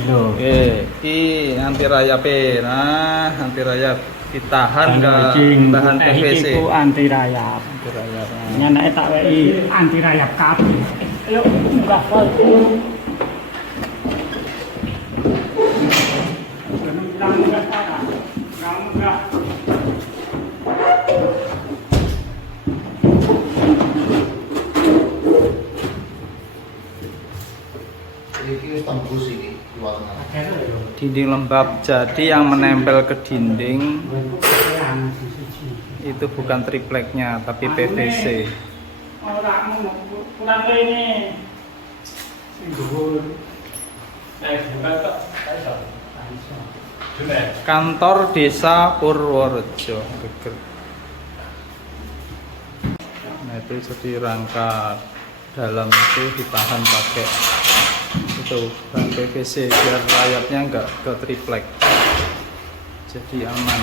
dulu. Iki anti rayap, nah anti rayap ditahan ke bahan PVC. Itu anti rayap. Anti rayap. Nyanake tak weki anti rayap kabeh. Ayo munggah pol. Ini tembus ini luar tengah. Dinding lembab, jadi yang menempel ke dinding itu bukan tripleknya tapi PVC. Orang kurang ini. Kantor Desa Purworejo. Nah itu jadi rangka dalam itu ditahan pakai itu bahan PVC biar rayapnya enggak ke triplek, jadi aman.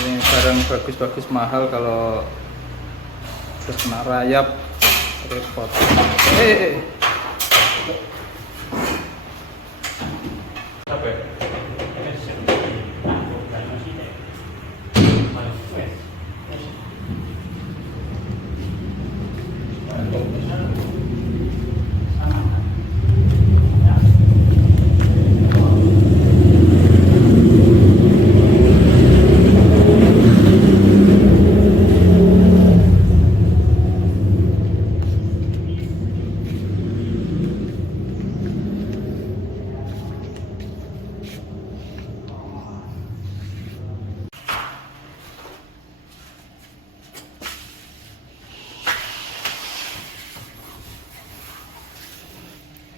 Ini barang bagus-bagus mahal, kalau kena rayap repot.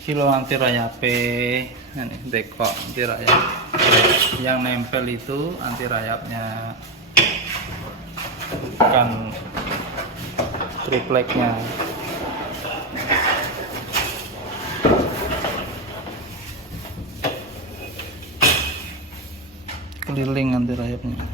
Kilo anti rayape, ini dekok anti rayap. Yang nempel itu anti rayapnya, bukan tripleknya. Keliling anti rayapnya.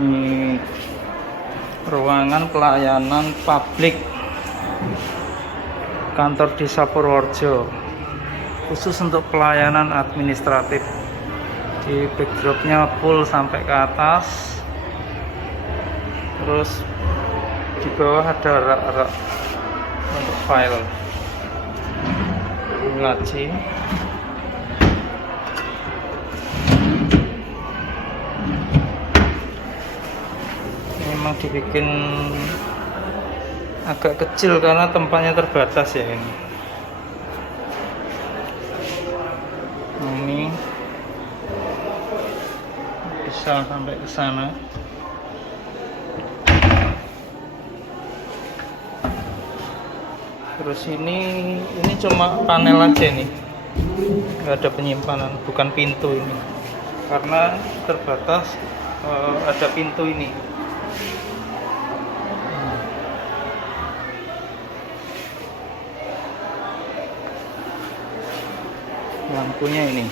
Ini ruangan pelayanan publik kantor Desa Purworejo, khusus untuk pelayanan administratif. Di backdropnya full sampai ke atas, terus di bawah ada rak-rak untuk file. Ini laci. Memang dibikin agak kecil karena tempatnya terbatas ya ini. Ini bisa sampai ke sana. Terus ini cuma panel aja nih, nggak ada penyimpanan, bukan pintu ini, karena terbatas. Ada pintu ini. Lampunya ini.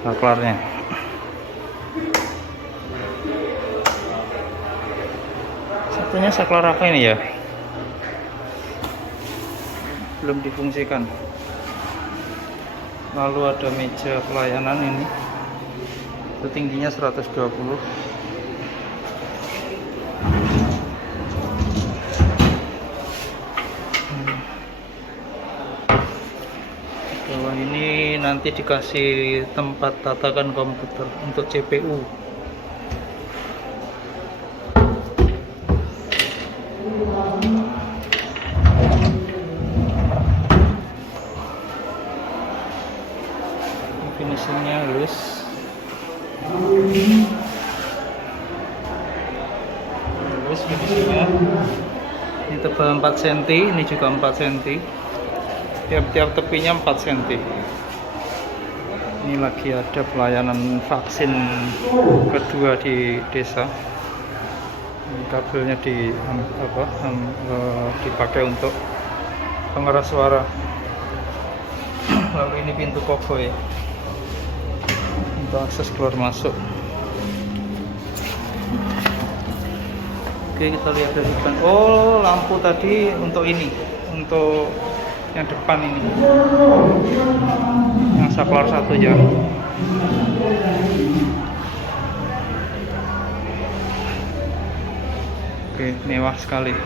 Saklarnya. Satunya saklar apa ini ya? Belum difungsikan. Lalu ada meja pelayanan ini. Itu tingginya 120. Bawah ini nanti dikasih tempat tatakan komputer untuk CPU. halus. Halus finishingnya. Ini tebal 4 cm, ini juga 4 cm. Tiap-tiap tepinya 4 cm. Ini lagi ada pelayanan vaksin kedua di desa. Ini kabelnya dipakai untuk pengeras suara. Lalu ini pintu koboi untuk akses keluar masuk. Oke, kita lihat dari depan. Oh, lampu tadi untuk ini, untuk yang depan ini, yang saklar 1 ya. Oke, mewah sekali.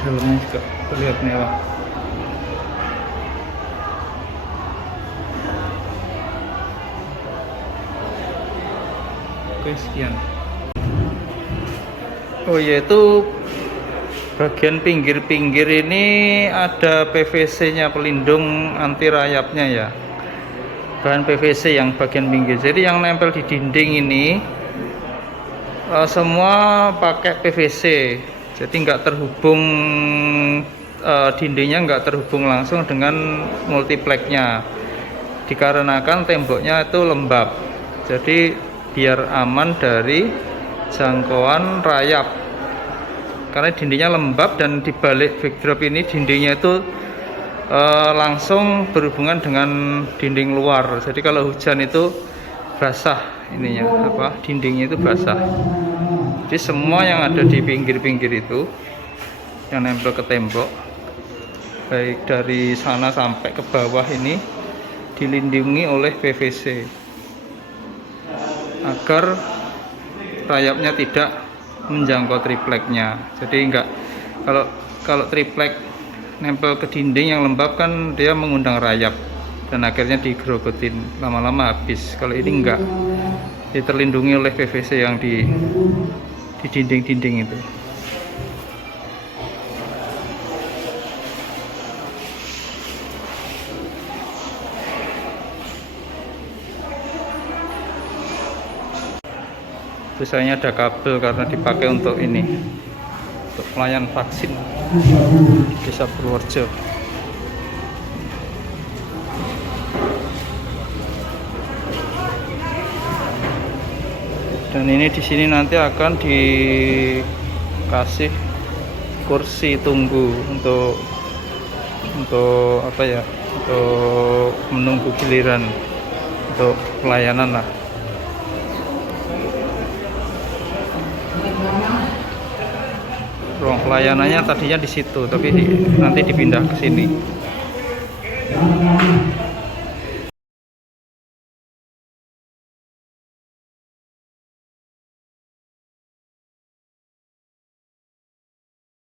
Dalamnya juga terlihat mewah. Oke, sekian. Oh ya, itu bagian pinggir-pinggir ini ada PVC-nya, pelindung anti rayapnya ya. Bahan PVC yang bagian pinggir. Jadi yang nempel di dinding ini semua pakai PVC. Jadi nggak terhubung, dindingnya nggak terhubung langsung dengan multipleknya, dikarenakan temboknya itu lembab. Jadi biar aman dari jangkauan rayap, karena dindingnya lembab dan dibalik backdrop ini dindingnya itu langsung berhubungan dengan dinding luar. Jadi kalau hujan itu basah ininya, dindingnya itu basah. Jadi semua yang ada di pinggir-pinggir itu yang nempel ke tembok, baik dari sana sampai ke bawah ini, dilindungi oleh PVC agar rayapnya tidak menjangkau tripleknya. Jadi enggak, kalau triplek nempel ke dinding yang lembab kan dia mengundang rayap dan akhirnya digerogotin, lama-lama habis. Kalau ini enggak, dia terlindungi oleh PVC yang di dinding-dinding itu. Biasanya ada kabel karena dipakai untuk ini, untuk pelayan vaksin Desa Purworejo. Dan ini di sini nanti akan dikasih kursi tunggu untuk apa ya? Untuk menunggu giliran untuk pelayanan lah. Ruang pelayanannya tadinya di situ, tapi nanti dipindah ke sini.